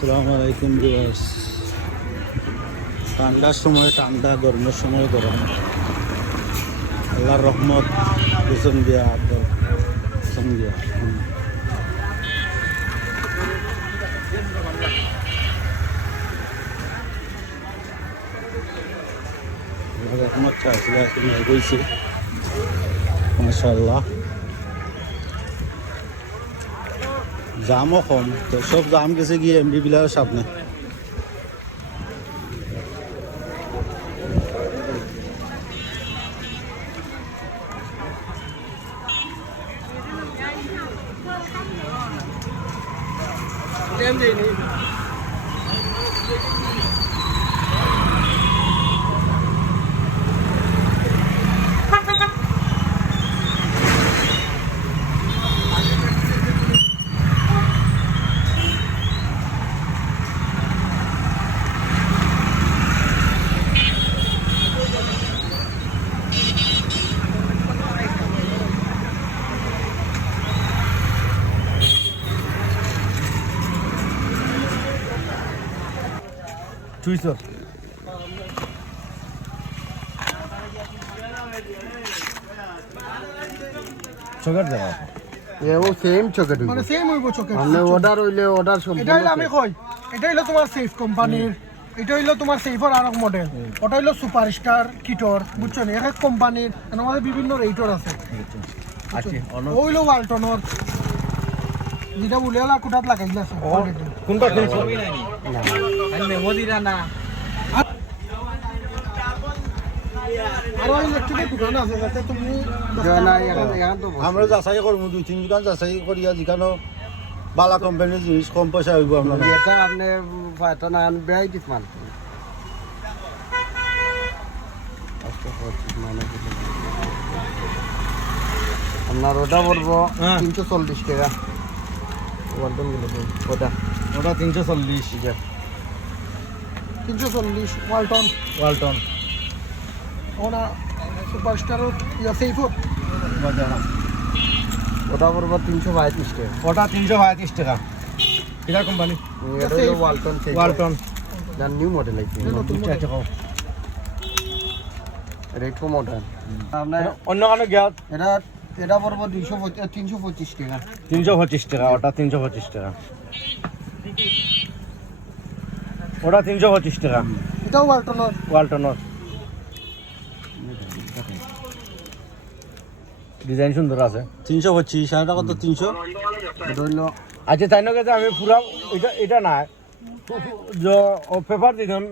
আসসালামু আলাইকুম ভিউয়ার্স। ঠান্ডার সময় ঠান্ডা, গরমের সময় গরম। আল্লাহর রহমত কুসুম দিয়া কুসুম দিয়া আল্লাহর রহমত চাইছিল এখন হয়েছে মাশাআল্লাহ। জামও কম, তো সব জাম গেছে গিয়ে এমডি বিলার সামনে। চুইছর চকেট দেওয়া এও সেম চকেট মানে সেম হইব চোখে। মানে অর্ডার হইলে অর্ডার এটা হইলো আমি কই, এটা হইলো তোমার সেফ কোম্পানির, এটা হইলো তোমার সেফর আরক মডেল, ওটা হইলো সুপারস্টার কিটর, বুঝছো নি? এক এক কোম্পানির আমাদের বিভিন্ন রেটর আছে। আছে ওইলো ওয়ালটনর যেটা উলিয়ালা কুটাত লাগাইলা আছে কোনটা কিনছো? আরো ইলেকট্রিকের দোকান আছে যাতে তুমি না এখন তো আমরা যাচাই করবো, 2-3 দোকান যাচাই করিয়া যেখানে বালা কোম্পানির জিনিস কম পয়সা হইব আমরা। এটা আপনি পাইতো না বেয়াই দিত মান আপনার ওটা পড়বো 340 টাকা। ওয়ালটন গুলো ওটা ওটা 340 340 ওয়ালটন, ওয়ালটন ওনা সুপারস্টার ইয়া সেফর ওটা পড়বো 335 টাকা। ওটা 335 টাকা। কিরা কোম্পানি? এটা হলো ওয়ালটন ওয়ালটন যার নিউ মডেল আছে আচ্ছা কও রেট্রো মডেল। আপনার অন্য কানে গ্যাস এটা এটা পড়বো 325 টাকা। 325 টাকা। ওটা 325 টাকা। ওটা 325 টাকা। এটাও ওয়ালটনর। ওয়ালটনের ডিজাইন সুন্দর আছে। 325 টাকা কত? 300 এটা হইলো আচ্ছা তাই না, আমি পুরা এটা এটা না পেপার দিতাম